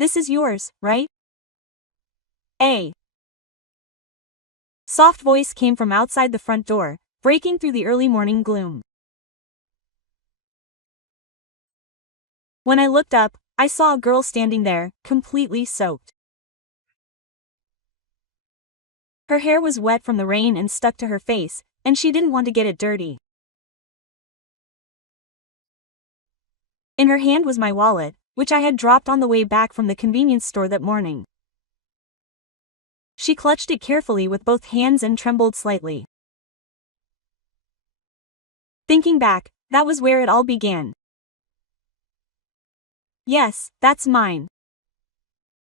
This is yours, right? A soft voice came from outside the front door, breaking through the early morning gloom. When I looked up, I saw a girl standing there, completely soaked. Her hair was wet from the rain and stuck to her face, and she didn't want to get it dirty. In her hand was my wallet, which I had dropped on the way back from the convenience store that morning. She clutched it carefully with both hands and trembled slightly. Thinking back, that was where it all began. Yes, that's mine.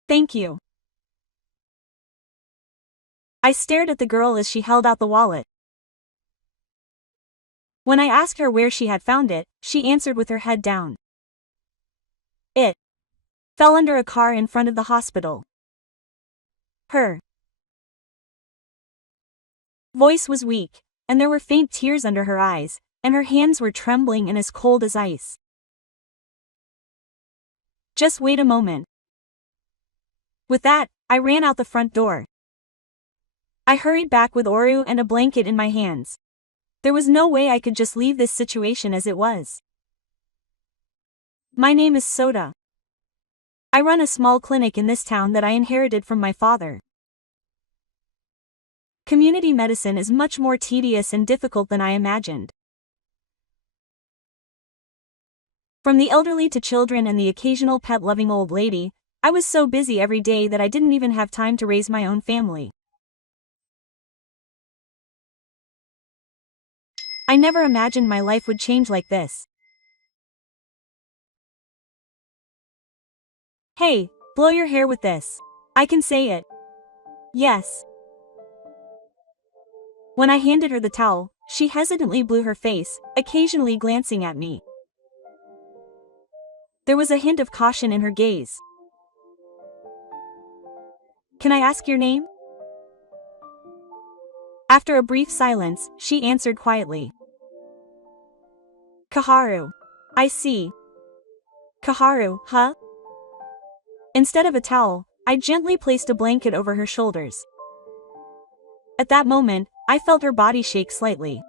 Thank you. I stared at the girl as she held out the wallet. When I asked her where she had found it, she answered with her head down. It fell under a car in front of the hospital. Her voice was weak, and there were faint tears under her eyes, and her hands were trembling and as cold as ice. Just wait a moment. With that, I ran out the front door. I hurried back with Oru and a blanket in my hands. There was no way I could just leave this situation as it was. My name is Soda. I run a small clinic in this town that I inherited from my father. Community medicine is much more tedious and difficult than I imagined. From the elderly to children and the occasional pet-loving old lady, I was so busy every day that I didn't even have time to raise my own family. I never imagined my life would change like this. Hey, blow your hair with this. I can say it. Yes. When I handed her the towel, she hesitantly blew her face, occasionally glancing at me. There was a hint of caution in her gaze. Can I ask your name? After a brief silence, she answered quietly. Kaharu. I see. Kaharu, huh? Instead of a towel, I gently placed a blanket over her shoulders. At that moment, I felt her body shake slightly.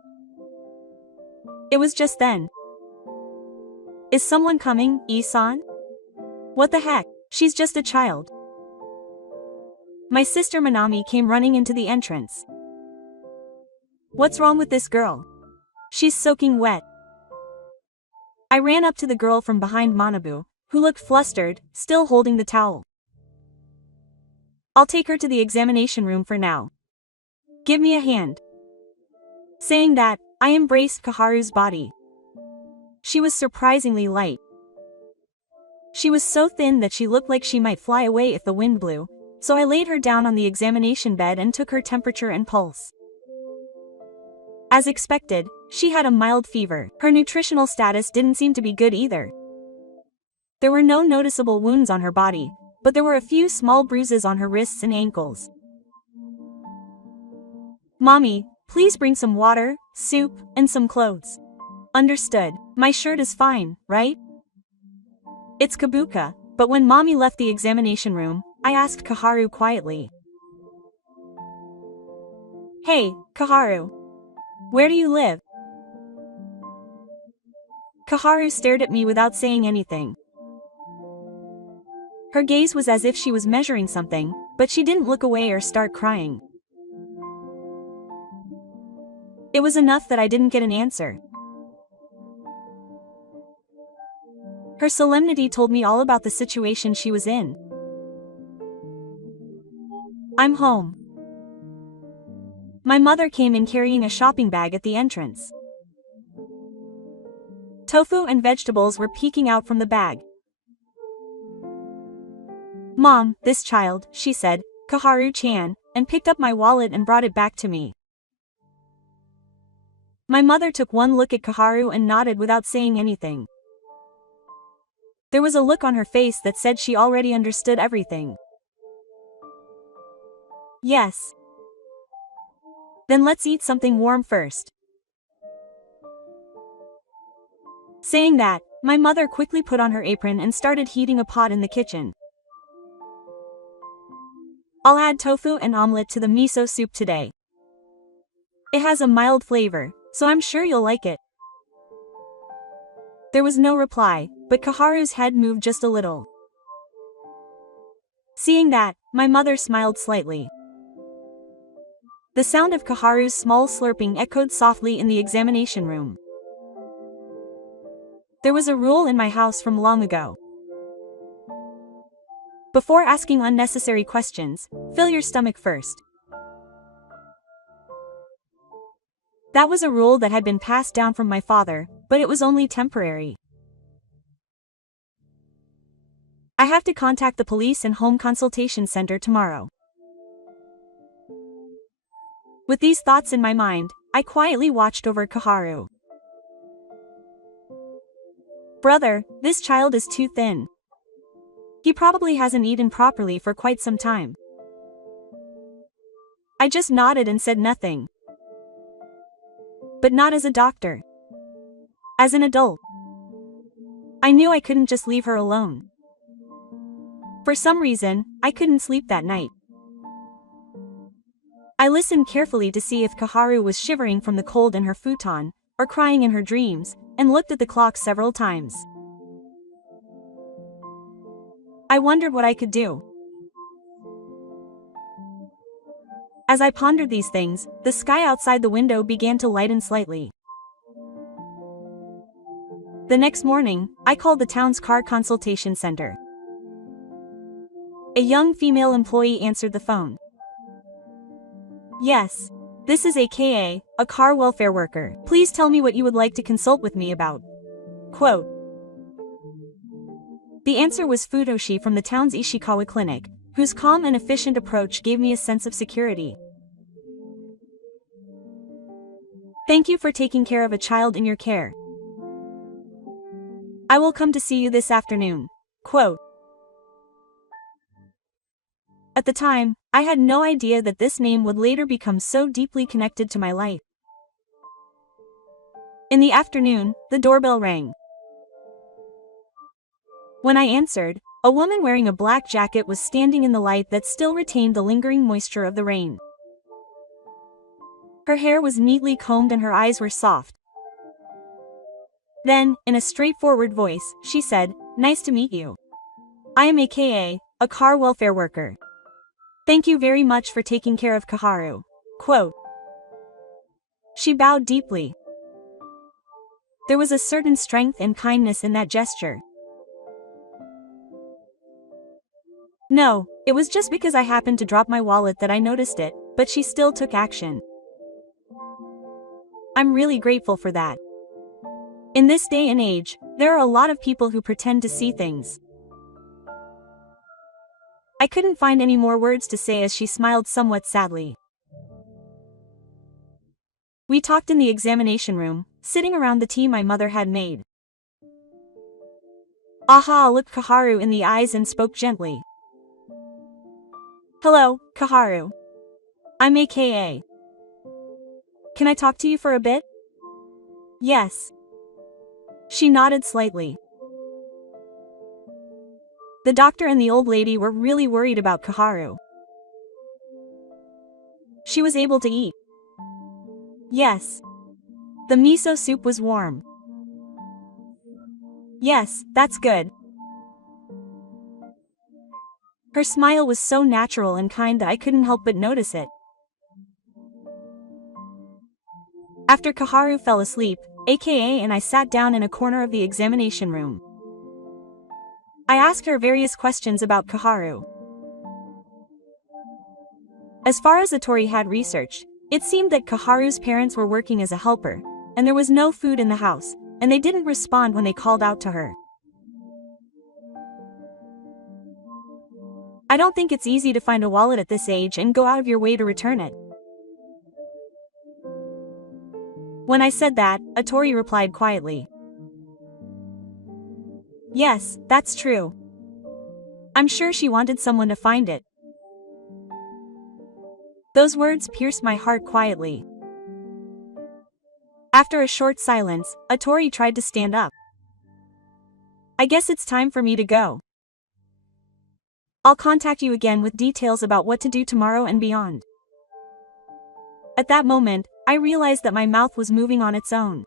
It was just then. Is someone coming, Isan? What the heck, she's just a child. My sister Manami came running into the entrance. What's wrong with this girl? She's soaking wet. I ran up to the girl from behind Manabu, who looked flustered, still holding the towel. I'll take her to the examination room for now. Give me a hand. Saying that, I embraced Kaharu's body. She was surprisingly light. She was so thin that she looked like she might fly away if the wind blew, so I laid her down on the examination bed and took her temperature and pulse. As expected, she had a mild fever. Her nutritional status didn't seem to be good either. There were no noticeable wounds on her body, but there were a few small bruises on her wrists and ankles. Mommy, please bring some water, soup, and some clothes. Understood. My shirt is fine, right? It's Kabuka, but when Mommy left the examination room, I asked Kaharu quietly. Hey, Kaharu. Where do you live? Kaharu stared at me without saying anything. Her gaze was as if she was measuring something, but she didn't look away or start crying. It was enough that I didn't get an answer. Her solemnity told me all about the situation she was in. I'm home. My mother came in carrying a shopping bag at the entrance. Tofu and vegetables were peeking out from the bag. Mom, this child, she said, Kaharu-chan, and picked up my wallet and brought it back to me. My mother took one look at Kaharu and nodded without saying anything. There was a look on her face that said she already understood everything. Yes. Then let's eat something warm first. Saying that, my mother quickly put on her apron and started heating a pot in the kitchen. I'll add tofu and omelette to the miso soup today. It has a mild flavor, so I'm sure you'll like it. There was no reply, but Kaharu's head moved just a little. Seeing that, my mother smiled slightly. The sound of Kaharu's small slurping echoed softly in the examination room. There was a rule in my house from long ago. Before asking unnecessary questions, fill your stomach first. That was a rule that had been passed down from my father, but it was only temporary. I have to contact the police and home consultation center tomorrow. With these thoughts in my mind, I quietly watched over Kaharu. Brother, this child is too thin. He probably hasn't eaten properly for quite some time. I just nodded and said nothing. But not as a doctor. As an adult. I knew I couldn't just leave her alone. For some reason, I couldn't sleep that night. I listened carefully to see if Kaharu was shivering from the cold in her futon, or crying in her dreams, and looked at the clock several times. I wondered what I could do. As I pondered these things, the sky outside the window began to lighten slightly. The next morning, I called the town's car consultation center. A young female employee answered the phone. Yes. This is AKA, a car welfare worker. Please tell me what you would like to consult with me about. Quote. The answer was Futoshi from the town's Ishikawa clinic, whose calm and efficient approach gave me a sense of security. Thank you for taking care of a child in your care. I will come to see you this afternoon. Quote. At the time, I had no idea that this name would later become so deeply connected to my life. In the afternoon, the doorbell rang. When I answered, a woman wearing a black jacket was standing in the light that still retained the lingering moisture of the rain. Her hair was neatly combed and her eyes were soft. Then, in a straightforward voice, she said, "Nice to meet you. I am AKA, a car welfare worker. Thank you very much for taking care of Kaharu." Quote. She bowed deeply. There was a certain strength and kindness in that gesture. No, it was just because I happened to drop my wallet that I noticed it, but she still took action. I'm really grateful for that. In this day and age, there are a lot of people who pretend to see things. I couldn't find any more words to say as she smiled somewhat sadly. We talked in the examination room, sitting around the tea my mother had made. Aha looked Kaharu in the eyes and spoke gently. Hello, Kaharu. I'm AKA. Can I talk to you for a bit? Yes. She nodded slightly. The doctor and the old lady were really worried about Kaharu. She was able to eat. Yes. The miso soup was warm. Yes, that's good. Her smile was so natural and kind that I couldn't help but notice it. After Kaharu fell asleep, AKA and I sat down in a corner of the examination room. I asked her various questions about Kaharu. As far as Atori had researched, it seemed that Kaharu's parents were working as a helper, and there was no food in the house, and they didn't respond when they called out to her. I don't think it's easy to find a wallet at this age and go out of your way to return it. When I said that, Atori replied quietly. Yes, that's true. I'm sure she wanted someone to find it. Those words pierced my heart quietly. After a short silence, Atori tried to stand up. I guess it's time for me to go. I'll contact you again with details about what to do tomorrow and beyond. At that moment, I realized that my mouth was moving on its own.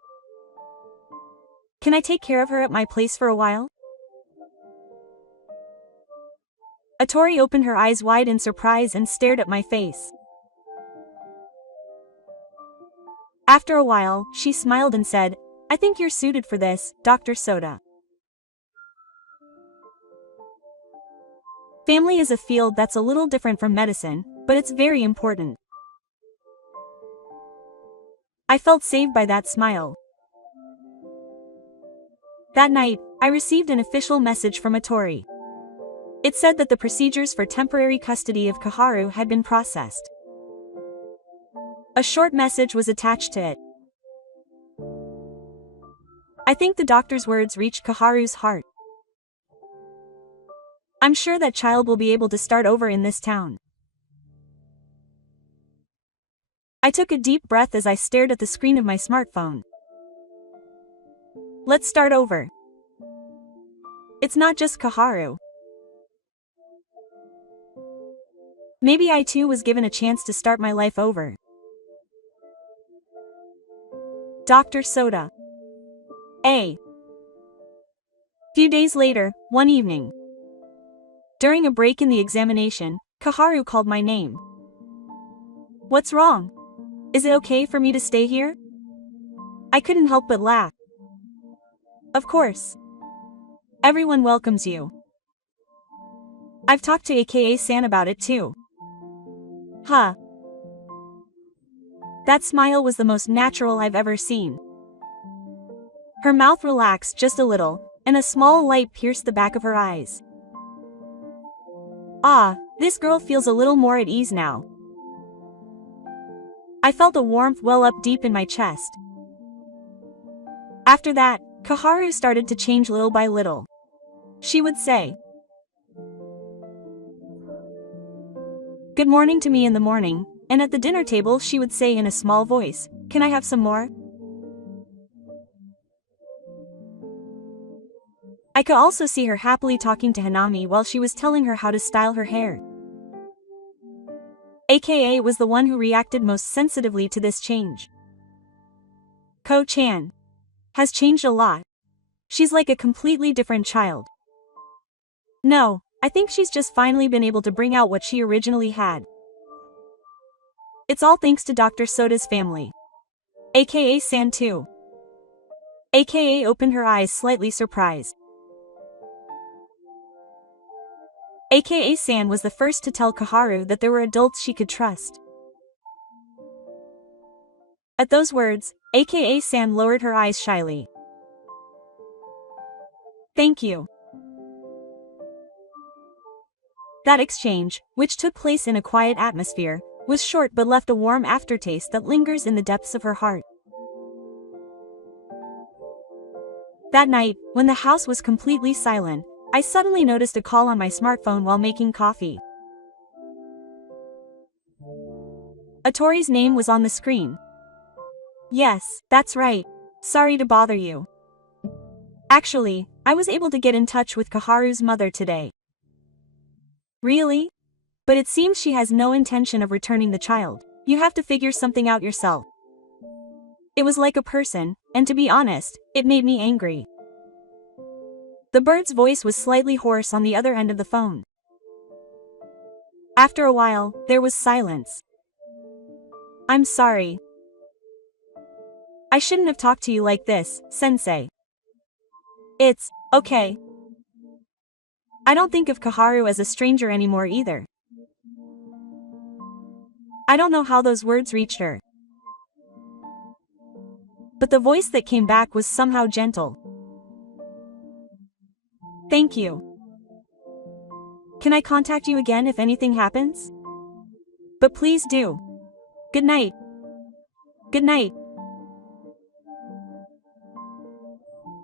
Can I take care of her at my place for a while? Atori opened her eyes wide in surprise and stared at my face. After a while, she smiled and said, I think you're suited for this, Dr. Soda. Family is a field that's a little different from medicine, but it's very important. I felt saved by that smile. That night, I received an official message from Atori. It said that the procedures for temporary custody of Kaharu had been processed. A short message was attached to it. I think the doctor's words reached Kaharu's heart. I'm sure that child will be able to start over in this town. I took a deep breath as I stared at the screen of my smartphone. Let's start over. It's not just Kaharu. Maybe I too was given a chance to start my life over. Dr. Soda. A. Few days later, one evening. During a break in the examination, Kaharu called my name. What's wrong? Is it okay for me to stay here? I couldn't help but laugh. Of course. Everyone welcomes you. I've talked to aka-san about it too. Huh. That smile was the most natural I've ever seen. Her mouth relaxed just a little, and a small light pierced the back of her eyes. Ah, this girl feels a little more at ease now. I felt a warmth well up deep in my chest. After that, Kaharu started to change little by little. She would say, "Good morning" to me in the morning, and at the dinner table she would say in a small voice, "Can I have some more?" I could also see her happily talking to Hanami while she was telling her how to style her hair. AKA was the one who reacted most sensitively to this change. Ko-chan has changed a lot. She's like a completely different child. No, I think she's just finally been able to bring out what she originally had. It's all thanks to Dr. Soda's family. AKA-san too. AKA opened her eyes slightly surprised. AKA-san was the first to tell Kaharu that there were adults she could trust. At those words, AKA-san lowered her eyes shyly. Thank you. That exchange, which took place in a quiet atmosphere, was short but left a warm aftertaste that lingers in the depths of her heart. That night, when the house was completely silent, I suddenly noticed a call on my smartphone while making coffee. Atori's name was on the screen. Yes, that's right. Sorry to bother you. Actually, I was able to get in touch with Kaharu's mother today. Really? But it seems she has no intention of returning the child. You have to figure something out yourself. It was like a person, and to be honest, it made me angry. The bird's voice was slightly hoarse on the other end of the phone. After a while, there was silence. I'm sorry. I shouldn't have talked to you like this, sensei. It's okay. I don't think of Kaharu as a stranger anymore either. I don't know how those words reached her. But the voice that came back was somehow gentle. Thank you. Can I contact you again if anything happens? But please do. Good night. Good night.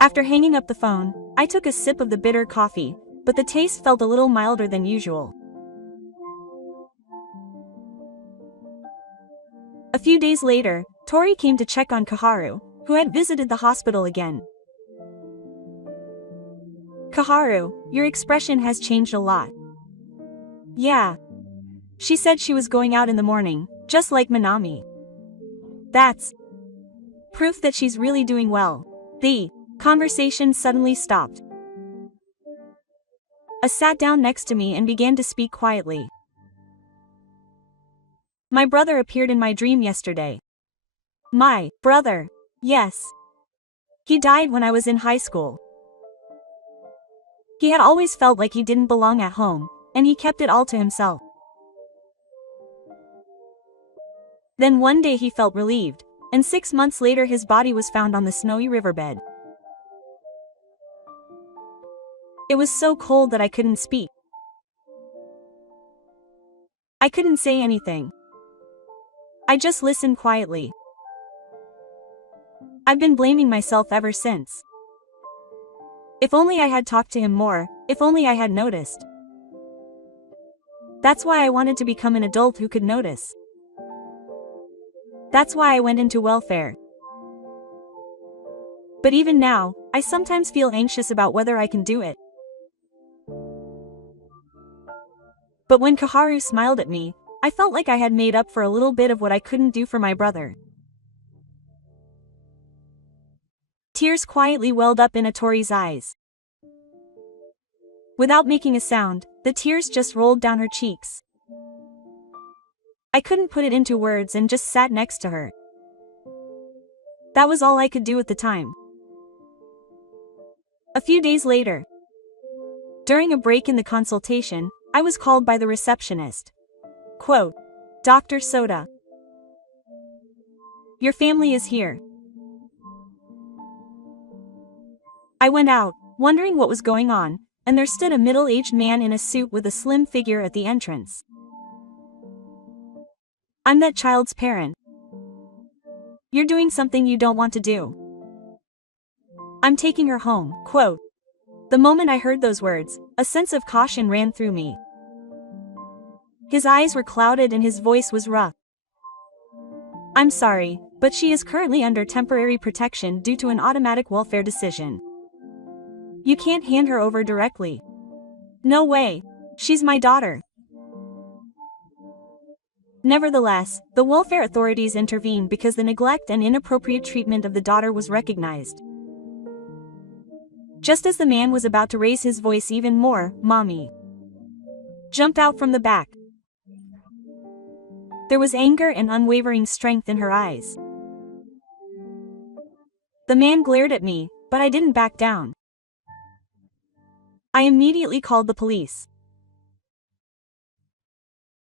After hanging up the phone, I took a sip of the bitter coffee, but the taste felt a little milder than usual. A few days later, Tori came to check on Kaharu, who had visited the hospital again. Kaharu, your expression has changed a lot. Yeah. She said she was going out in the morning, just like Manami. That's proof that she's really doing well. The conversation suddenly stopped. I sat down next to me and began to speak quietly. My brother appeared in my dream yesterday. My brother. Yes. He died when I was in high school. He had always felt like he didn't belong at home, and he kept it all to himself. Then one day he felt relieved, and 6 months later his body was found on the snowy riverbed. It was so cold that I couldn't speak. I couldn't say anything. I just listened quietly. I've been blaming myself ever since. If only I had talked to him more, if only I had noticed. That's why I wanted to become an adult who could notice. That's why I went into welfare. But even now, I sometimes feel anxious about whether I can do it. But when Kaharu smiled at me, I felt like I had made up for a little bit of what I couldn't do for my brother. Tears quietly welled up in Atori's eyes. Without making a sound, the tears just rolled down her cheeks. I couldn't put it into words and just sat next to her. That was all I could do at the time. A few days later, during a break in the consultation, I was called by the receptionist. Quote, Dr. Soda. Your family is here. I went out, wondering what was going on, and there stood a middle-aged man in a suit with a slim figure at the entrance. I'm that child's parent. You're doing something you don't want to do. I'm taking her home. Quote. The moment I heard those words, a sense of caution ran through me. His eyes were clouded and his voice was rough. I'm sorry, but she is currently under temporary protection due to an automatic welfare decision. You can't hand her over directly. No way. She's my daughter. Nevertheless, the welfare authorities intervened because the neglect and inappropriate treatment of the daughter was recognized. Just as the man was about to raise his voice even more, Mommy jumped out from the back. There was anger and unwavering strength in her eyes. The man glared at me, but I didn't back down. I immediately called the police.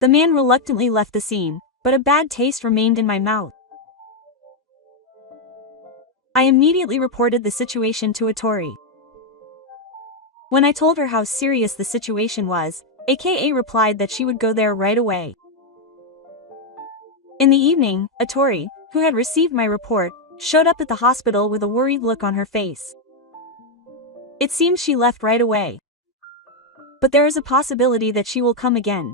The man reluctantly left the scene, but a bad taste remained in my mouth. I immediately reported the situation to Atori. When I told her how serious the situation was, aka replied that she would go there right away. In the evening, Atori, who had received my report, showed up at the hospital with a worried look on her face. It seems she left right away. But there is a possibility that she will come again.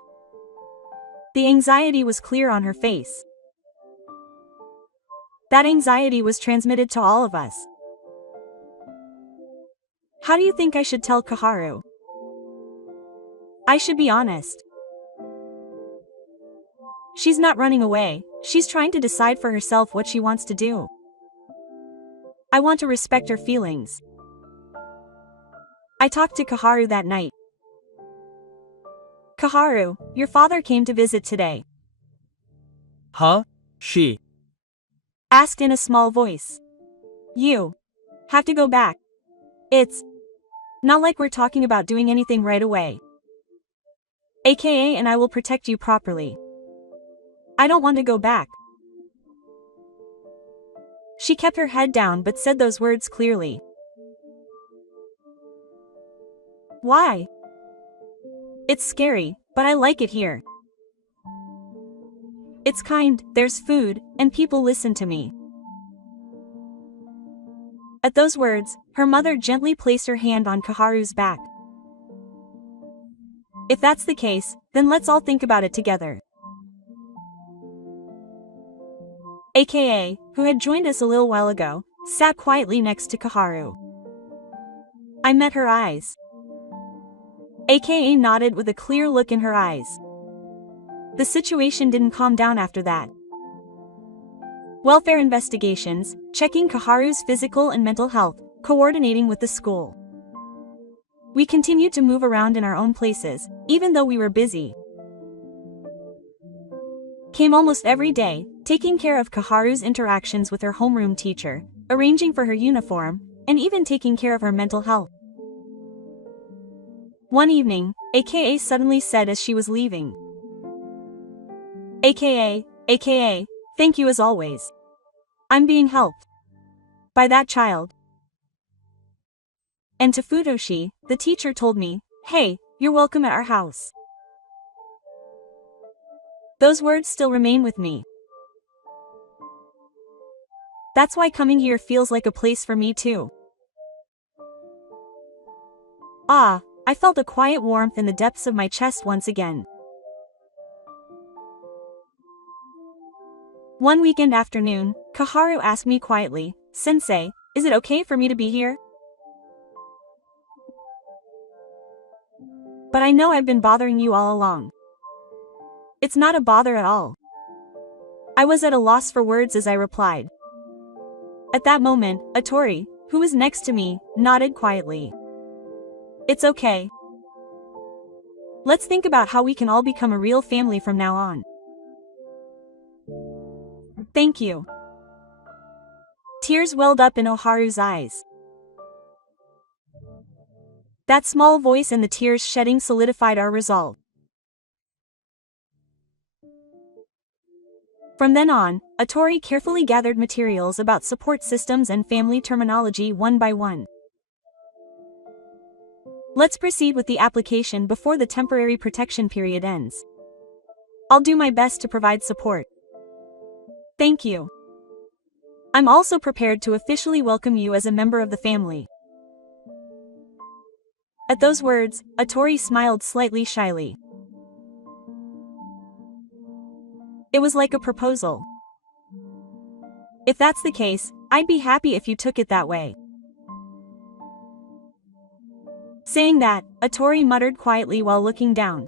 The anxiety was clear on her face. That anxiety was transmitted to all of us. How do you think I should tell Kaharu? I should be honest. She's not running away, she's trying to decide for herself what she wants to do. I want to respect her feelings. I talked to Kaharu that night. Kaharu, your father came to visit today. Huh? She Asked in a small voice. You have to go back. It's not like we're talking about doing anything right away. AKA and I will protect you properly. I don't want to go back. She kept her head down but said those words clearly. Why? It's scary, but I like it here. It's kind, there's food, and people listen to me. At those words, her mother gently placed her hand on Kaharu's back. If that's the case, then let's all think about it together. AKA, who had joined us a little while ago, sat quietly next to Kaharu. I met her eyes. aka nodded with a clear look in her eyes. The situation didn't calm down after that. Welfare investigations, checking Kaharu's physical and mental health, coordinating with the school. We continued to move around in our own places, even though we were busy. Came almost every day, taking care of Kaharu's interactions with her homeroom teacher, arranging for her uniform, and even taking care of her mental health. One evening, aka suddenly said as she was leaving. aka, thank you as always. I'm being helped by that child. And to Futoshi, the teacher told me, hey, you're welcome at our house. Those words still remain with me. That's why coming here feels like a place for me too. Ah, I felt a quiet warmth in the depths of my chest once again. One weekend afternoon, Kaharu asked me quietly, Sensei, is it okay for me to be here? But I know I've been bothering you all along. It's not a bother at all. I was at a loss for words as I replied. At that moment, Atori, who was next to me, nodded quietly. It's okay. Let's think about how we can all become a real family from now on. Thank you. Tears welled up in Oharu's eyes. That small voice and the tears shedding solidified our resolve. From then on, Atori carefully gathered materials about support systems and family terminology one by one. Let's proceed with the application before the temporary protection period ends. I'll do my best to provide support. Thank you. I'm also prepared to officially welcome you as a member of the family. At those words, Atori smiled slightly shyly. It was like a proposal. If that's the case, I'd be happy if you took it that way. Saying that, Atori muttered quietly while looking down.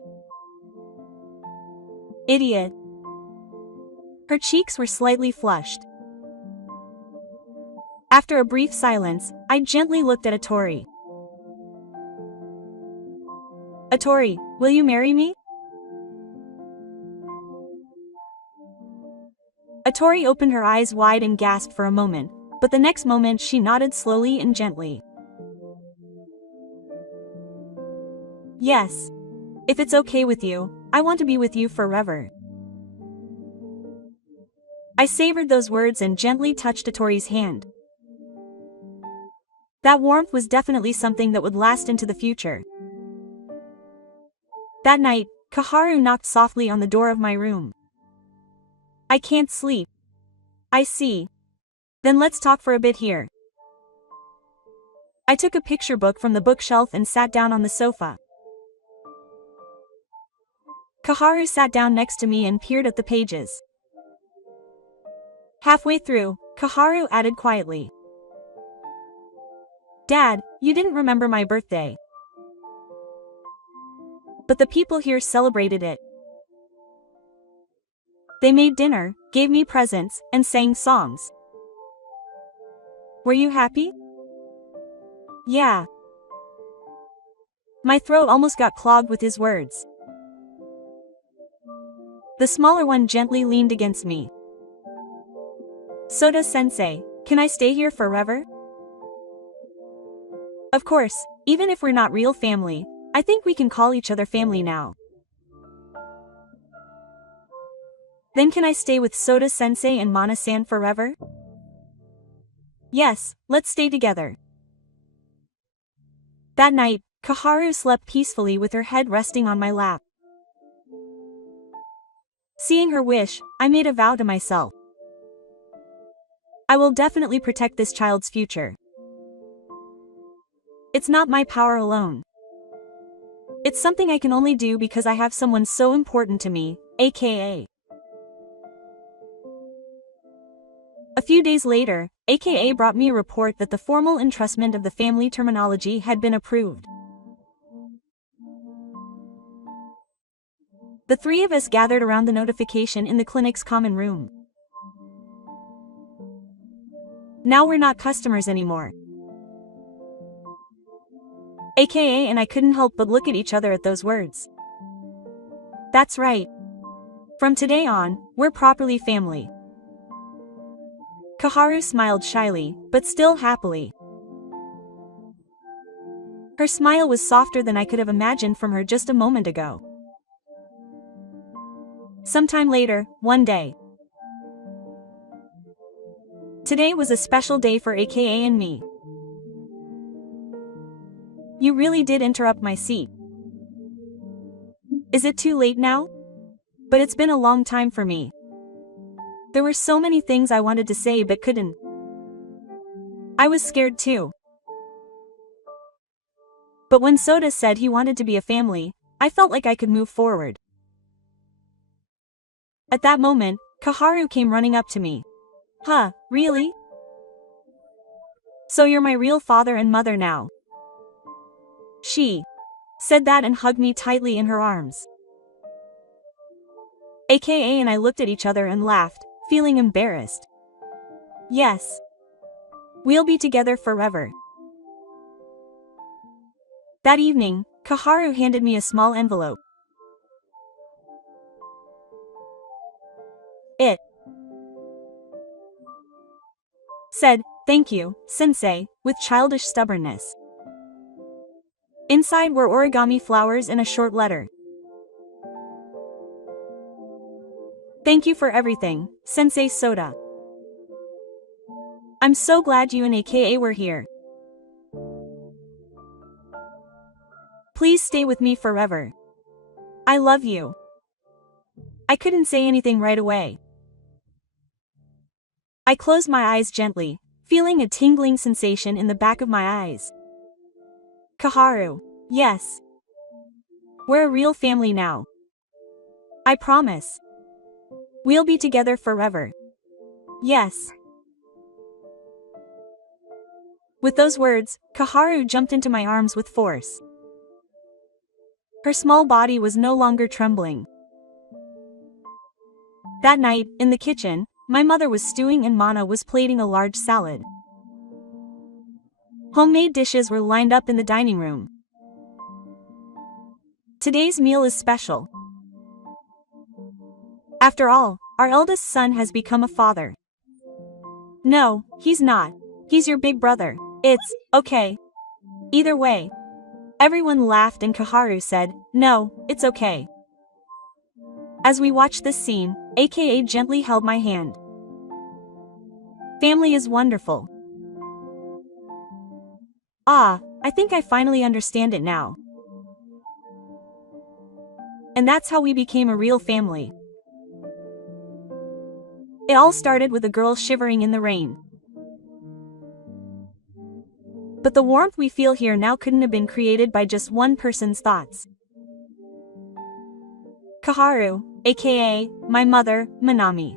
Idiot. Her cheeks were slightly flushed. After a brief silence, I gently looked at Atori. Atori, will you marry me? Atori opened her eyes wide and gasped for a moment, but the next moment she nodded slowly and gently. Yes. If it's okay with you, I want to be with you forever. I savored those words and gently touched Atori's hand. That warmth was definitely something that would last into the future. That night, Kaharu knocked softly on the door of my room. I can't sleep. I see. Then let's talk for a bit here. I took a picture book from the bookshelf and sat down on the sofa. Kaharu sat down next to me and peered at the pages. Halfway through, Kaharu added quietly. Dad, you didn't remember my birthday. But the people here celebrated it. They made dinner, gave me presents, and sang songs. Were you happy? Yeah. My throat almost got clogged with his words. The smaller one gently leaned against me. Soda-sensei, can I stay here forever? Of course, even if we're not real family, I think we can call each other family now. Then can I stay with Soda-sensei and Mana-san forever? Yes, let's stay together. That night, Kaharu slept peacefully with her head resting on my lap. Seeing her wish, I made a vow to myself. I will definitely protect this child's future. It's not my power alone. It's something I can only do because I have someone so important to me, aka. A few days later, aka brought me a report that the formal entrustment of the family terminology had been approved. The three of us gathered around the notification in the clinic's common room. Now we're not customers anymore. AKA and I couldn't help but look at each other at those words. That's right. From today on, we're properly family. Kaharu smiled shyly, but still happily. Her smile was softer than I could have imagined from her just a moment ago. Sometime later, one day. Today was a special day for AKA and me. You really did interrupt my seat. Is it too late now? But it's been a long time for me. There were so many things I wanted to say but couldn't. I was scared too. But when Soda said he wanted to be a family, I felt like I could move forward. At that moment, Kaharu came running up to me. Huh, really? So you're my real father and mother now. She said that and hugged me tightly in her arms. AKA and I looked at each other and laughed, feeling embarrassed. Yes. We'll be together forever. That evening, Kaharu handed me a small envelope. It said, "Thank you, Sensei," with childish stubbornness. Inside were origami flowers and a short letter. Thank you for everything, Sensei Soda. I'm so glad you and AKA were here. Please stay with me forever. I love you. I couldn't say anything right away. I closed my eyes gently, feeling a tingling sensation in the back of my eyes. Kaharu, yes. We're a real family now. I promise. We'll be together forever. Yes. With those words, Kaharu jumped into my arms with force. Her small body was no longer trembling. That night, in the kitchen, my mother was stewing and Mana was plating a large salad. Homemade dishes were lined up in the dining room. Today's meal is special. After all, our eldest son has become a father. No, he's not. He's your big brother. It's okay. Either way. Everyone laughed and Kaharu said, "No, it's okay." As we watched this scene, AKA gently held my hand. Family is wonderful. Ah, I think I finally understand it now. And that's how we became a real family. It all started with a girl shivering in the rain. But the warmth we feel here now couldn't have been created by just one person's thoughts. Kaharu, aka my mother, Manami.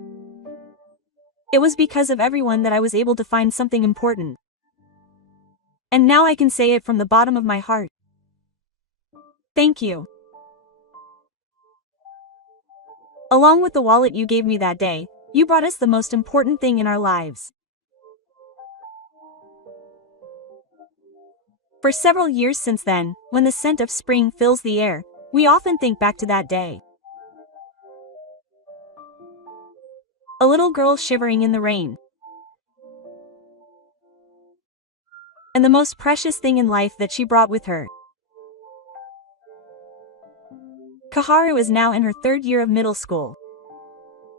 It was because of everyone that I was able to find something important. And now I can say it from the bottom of my heart. Thank you. Along with the wallet you gave me that day, you brought us the most important thing in our lives. For several years since then, when the scent of spring fills the air, we often think back to that day. A little girl shivering in the rain. And the most precious thing in life that she brought with her. Kaharu is now in her third year of middle school.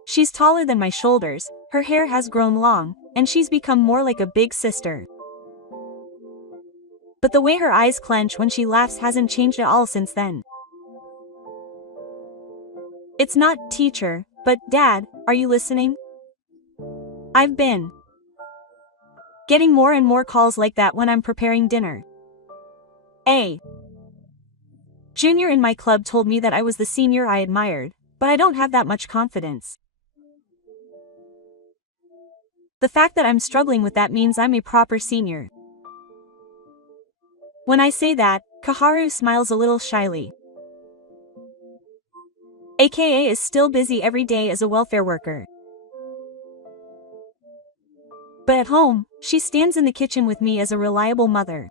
She's taller than my shoulders, her hair has grown long, and she's become more like a big sister. But the way her eyes clench when she laughs hasn't changed at all since then. It's not teacher, but Dad, are you listening? I've been getting more and more calls like that when I'm preparing dinner. A junior in my club told me that I was the senior I admired, but I don't have that much confidence. The fact that I'm struggling with that means I'm a proper senior. When I say that, Kaharu smiles a little shyly. aka is still busy every day as a welfare worker. But at home, she stands in the kitchen with me as a reliable mother.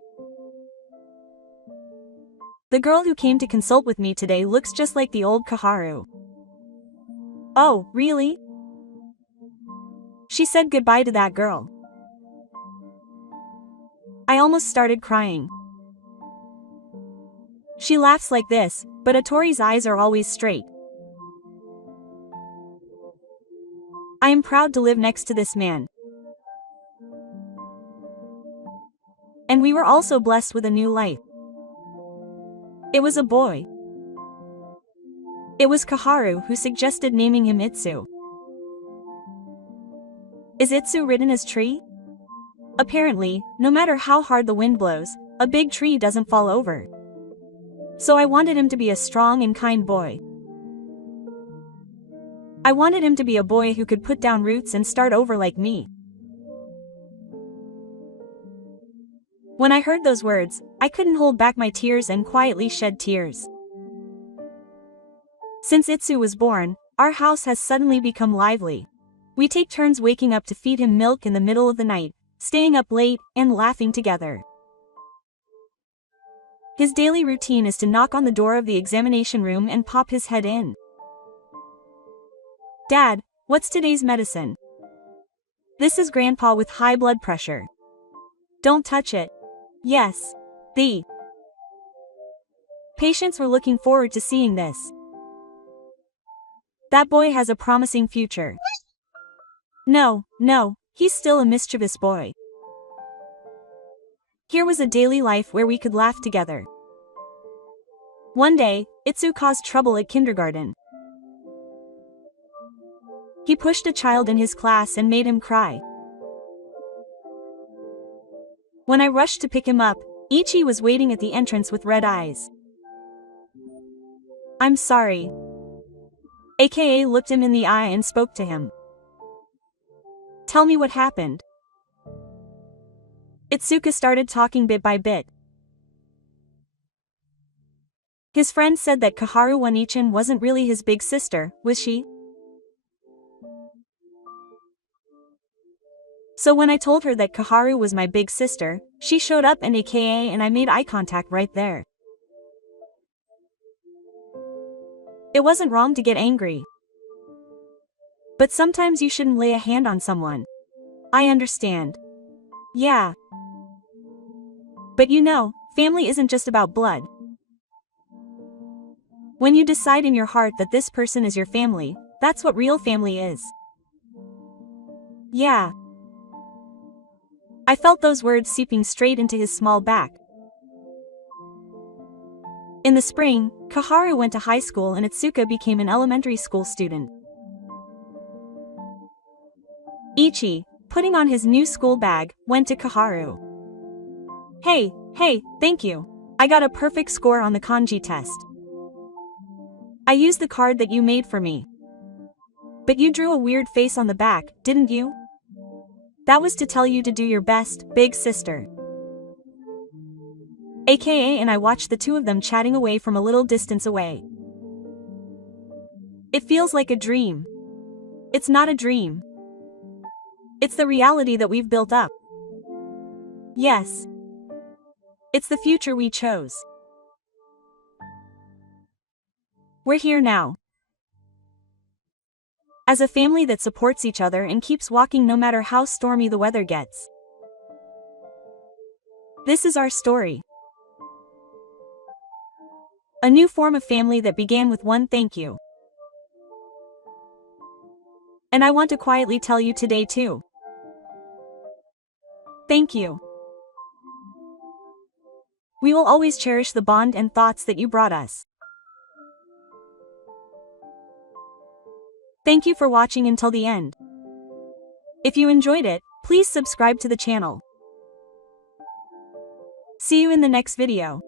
The girl who came to consult with me today looks just like the old Kaharu. Oh, really? She said goodbye to that girl. I almost started crying. She laughs like this, but Atori's eyes are always straight. I am proud to live next to this man. And we were also blessed with a new life. It was a boy. It was Kaharu who suggested naming him Itsu. Is Itsu written as tree? Apparently, no matter how hard the wind blows, a big tree doesn't fall over. So I wanted him to be a strong and kind boy. I wanted him to be a boy who could put down roots and start over like me. When I heard those words, I couldn't hold back my tears and quietly shed tears. Since Itsu was born, our house has suddenly become lively. We take turns waking up to feed him milk in the middle of the night, staying up late, and laughing together. His daily routine is to knock on the door of the examination room and pop his head in. Dad, what's today's medicine? This is Grandpa with high blood pressure. Don't touch it. Yes. The patients were looking forward to seeing this. That boy has a promising future. No, he's still a mischievous boy. Here was a daily life where we could laugh together. One day, Itsu caused trouble at kindergarten. He pushed a child in his class and made him cry. When I rushed to pick him up, Ichi was waiting at the entrance with red eyes. I'm sorry. AKA looked him in the eye and spoke to him. Tell me what happened. Itsuka started talking bit by bit. His friend said that Kaharu Wanichan wasn't really his big sister, was she? So when I told her that Kaharu was my big sister, she showed up and AKA and I made eye contact right there. It wasn't wrong to get angry. But sometimes you shouldn't lay a hand on someone. I understand. Yeah. But you know, family isn't just about blood. When you decide in your heart that this person is your family, that's what real family is. Yeah. I felt those words seeping straight into his small back. In the spring, Kaharu went to high school and Itsuka became an elementary school student. Ichi, putting on his new school bag, went to Kaharu. Hey, thank you. I got a perfect score on the kanji test. I used the card that you made for me. But you drew a weird face on the back, didn't you? That was to tell you to do your best, big sister. AKA and I watched the two of them chatting away from a little distance away. It feels like a dream. It's not a dream. It's the reality that we've built up. Yes. It's the future we chose. We're here now. As a family that supports each other and keeps walking no matter how stormy the weather gets. This is our story. A new form of family that began with one thank you. And I want to quietly tell you today too. Thank you. We will always cherish the bond and thoughts that you brought us. Thank you for watching until the end. If you enjoyed it, please subscribe to the channel. See you in the next video.